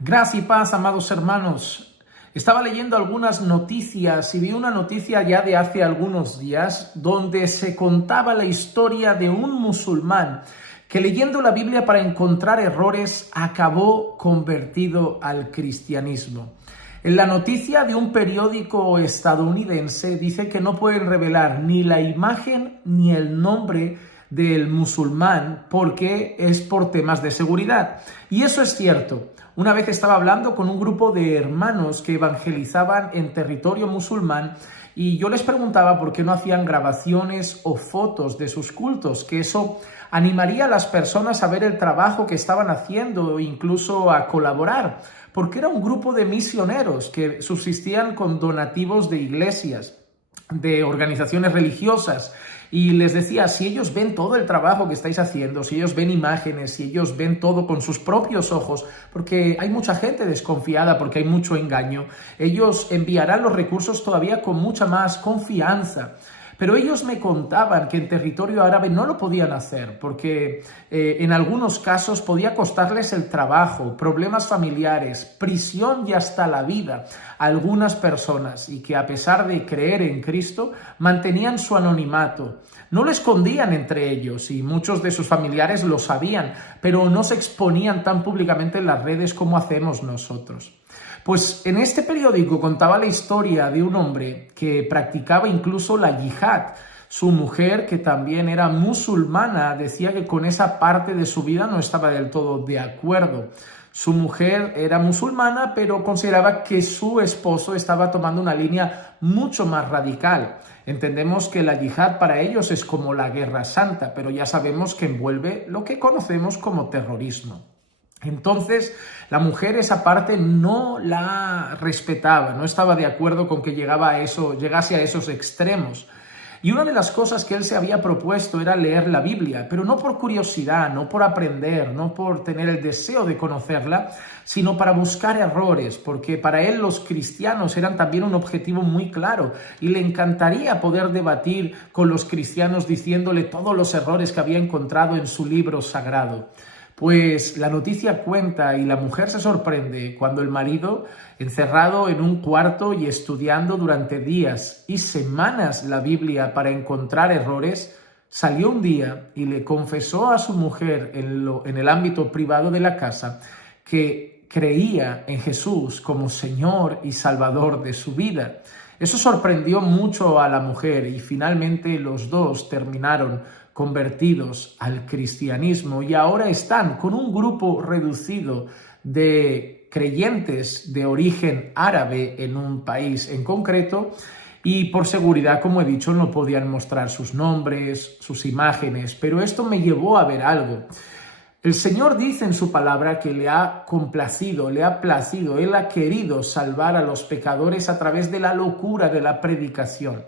Gracia y paz, amados hermanos. Estaba leyendo algunas noticias y vi una noticia ya de hace algunos días donde se contaba la historia de un musulmán que leyendo la Biblia para encontrar errores acabó convertido al cristianismo. En la noticia de un periódico estadounidense dice que no pueden revelar ni la imagen ni el nombre del musulmán porque es por temas de seguridad. Y eso es cierto. Una vez estaba hablando con un grupo de hermanos que evangelizaban en territorio musulmán y yo les preguntaba por qué no hacían grabaciones o fotos de sus cultos, que eso animaría a las personas a ver el trabajo que estaban haciendo e incluso a colaborar, porque era un grupo de misioneros que subsistían con donativos de iglesias, de organizaciones religiosas. Y les decía, si ellos ven todo el trabajo que estáis haciendo, si ellos ven imágenes, si ellos ven todo con sus propios ojos, porque hay mucha gente desconfiada, porque hay mucho engaño, ellos enviarán los recursos todavía con mucha más confianza. Pero ellos me contaban que en territorio árabe no lo podían hacer porque en algunos casos podía costarles el trabajo, problemas familiares, prisión y hasta la vida a algunas personas y que a pesar de creer en Cristo mantenían su anonimato. No lo escondían entre ellos y muchos de sus familiares lo sabían, pero no se exponían tan públicamente en las redes como hacemos nosotros. Pues en este periódico contaba la historia de un hombre que practicaba incluso la yihad. Su mujer, que también era musulmana, decía que con esa parte de su vida no estaba del todo de acuerdo. Su mujer era musulmana, pero consideraba que su esposo estaba tomando una línea mucho más radical. Entendemos que la yihad para ellos es como la guerra santa, pero ya sabemos que envuelve lo que conocemos como terrorismo. Entonces, la mujer esa parte no la respetaba, no estaba de acuerdo con que llegase a esos extremos. Y una de las cosas que él se había propuesto era leer la Biblia, pero no por curiosidad, no por aprender, no por tener el deseo de conocerla, sino para buscar errores, porque para él los cristianos eran también un objetivo muy claro y le encantaría poder debatir con los cristianos diciéndole todos los errores que había encontrado en su libro sagrado. Pues la noticia cuenta y la mujer se sorprende cuando el marido, encerrado en un cuarto y estudiando durante días y semanas la Biblia para encontrar errores, salió un día y le confesó a su mujer en el ámbito privado de la casa que creía en Jesús como Señor y Salvador de su vida. Eso sorprendió mucho a la mujer y finalmente los dos terminaron convertidos al cristianismo y ahora están con un grupo reducido de creyentes de origen árabe en un país en concreto y por seguridad, como he dicho, no podían mostrar sus nombres, sus imágenes, pero esto me llevó a ver algo. El Señor dice en su palabra que le ha complacido, le ha placido, Él ha querido salvar a los pecadores a través de la locura de la predicación.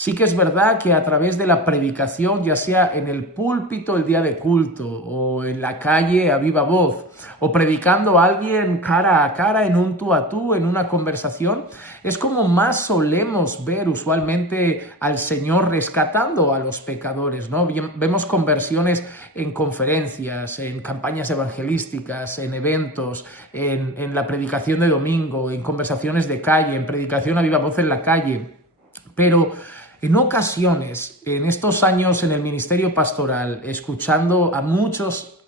Sí que es verdad que a través de la predicación, ya sea en el púlpito el día de culto o en la calle a viva voz o predicando a alguien cara a cara en un tú a tú, en una conversación, es como más solemos ver usualmente al Señor rescatando a los pecadores, ¿no? Vemos conversiones en conferencias, en campañas evangelísticas, en eventos, en la predicación de domingo, en conversaciones de calle, en predicación a viva voz en la calle, pero en ocasiones, en estos años en el ministerio pastoral, escuchando a muchos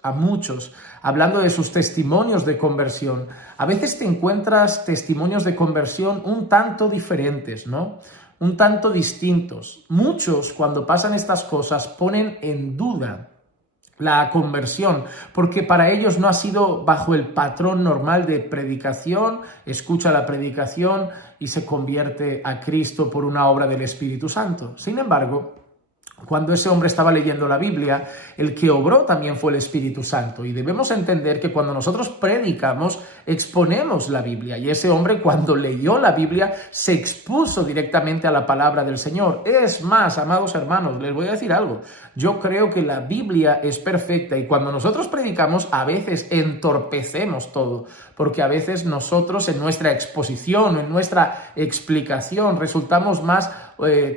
hablando de sus testimonios de conversión, a veces te encuentras testimonios de conversión un tanto diferentes, ¿no? Un tanto distintos. Muchos, cuando pasan estas cosas, ponen en duda la conversión, porque para ellos no ha sido bajo el patrón normal de predicación, escucha la predicación y se convierte a Cristo por una obra del Espíritu Santo. Sin embargo, cuando ese hombre estaba leyendo la Biblia, el que obró también fue el Espíritu Santo. Y debemos entender que cuando nosotros predicamos, exponemos la Biblia. Y ese hombre, cuando leyó la Biblia, se expuso directamente a la palabra del Señor. Es más, amados hermanos, les voy a decir algo. Yo creo que la Biblia es perfecta y cuando nosotros predicamos, a veces entorpecemos todo. Porque a veces nosotros en nuestra exposición, en nuestra explicación, resultamos más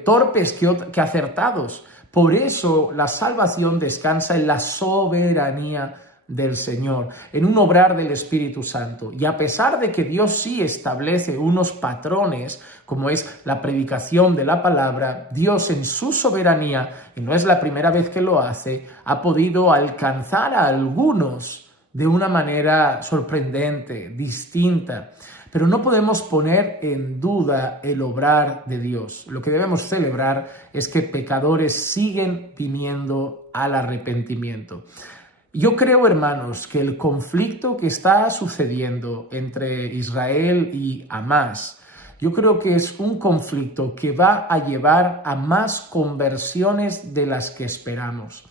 torpes que acertados. Por eso la salvación descansa en la soberanía del Señor, en un obrar del Espíritu Santo. Y a pesar de que Dios sí establece unos patrones, como es la predicación de la palabra, Dios en su soberanía, y no es la primera vez que lo hace, ha podido alcanzar a algunos de una manera sorprendente, distinta. Pero no podemos poner en duda el obrar de Dios. Lo que debemos celebrar es que pecadores siguen viniendo al arrepentimiento. Yo creo, hermanos, que el conflicto que está sucediendo entre Israel y Hamás, yo creo que es un conflicto que va a llevar a más conversiones de las que esperamos.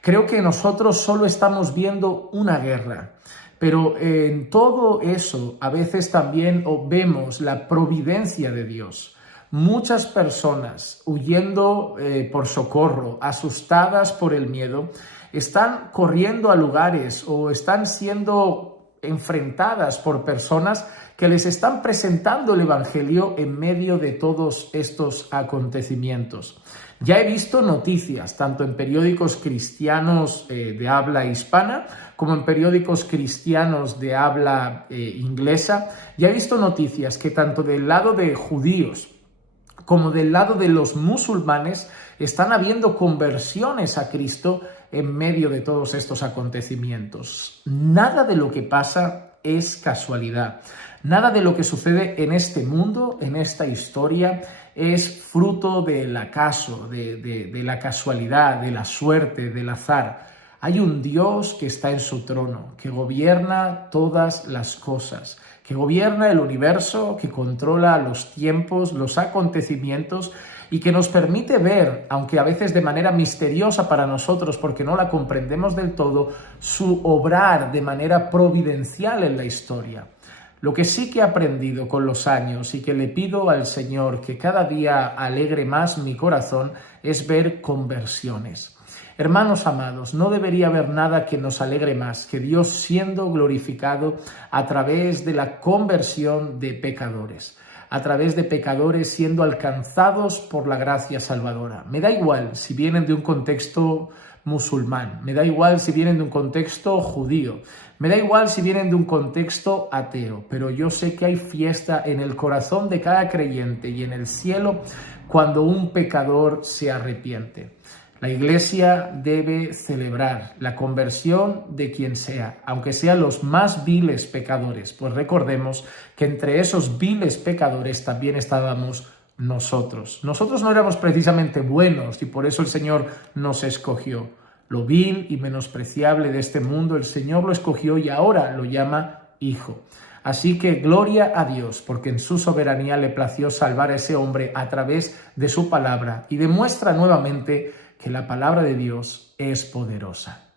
Creo que nosotros solo estamos viendo una guerra, pero en todo eso a veces también vemos la providencia de Dios. Muchas personas huyendo por socorro, asustadas por el miedo, están corriendo a lugares o están siendo enfrentadas por personas que les están presentando el Evangelio en medio de todos estos acontecimientos. Ya he visto noticias, tanto en periódicos cristianos de habla hispana como en periódicos cristianos de habla inglesa. Ya he visto noticias que tanto del lado de judíos como del lado de los musulmanes están habiendo conversiones a Cristo en medio de todos estos acontecimientos. Nada de lo que pasa es casualidad. Nada de lo que sucede en este mundo, en esta historia, es fruto del acaso, de la casualidad, de la suerte, del azar. Hay un Dios que está en su trono, que gobierna todas las cosas, que gobierna el universo, que controla los tiempos, los acontecimientos y que nos permite ver, aunque a veces de manera misteriosa para nosotros porque no la comprendemos del todo, su obrar de manera providencial en la historia. Lo que sí que he aprendido con los años y que le pido al Señor que cada día alegre más mi corazón es ver conversiones. Hermanos amados, no debería haber nada que nos alegre más que Dios siendo glorificado a través de la conversión de pecadores, a través de pecadores siendo alcanzados por la gracia salvadora. Me da igual si vienen de un contexto musulmán, me da igual si vienen de un contexto judío, me da igual si vienen de un contexto ateo, pero yo sé que hay fiesta en el corazón de cada creyente y en el cielo cuando un pecador se arrepiente. La Iglesia debe celebrar la conversión de quien sea, aunque sean los más viles pecadores, pues recordemos que entre esos viles pecadores también estábamos nosotros. Nosotros no éramos precisamente buenos y por eso el Señor nos escogió. Lo vil y menospreciable de este mundo, el Señor lo escogió y ahora lo llama hijo. Así que gloria a Dios, porque en su soberanía le plació salvar a ese hombre a través de su palabra y demuestra nuevamente que la palabra de Dios es poderosa.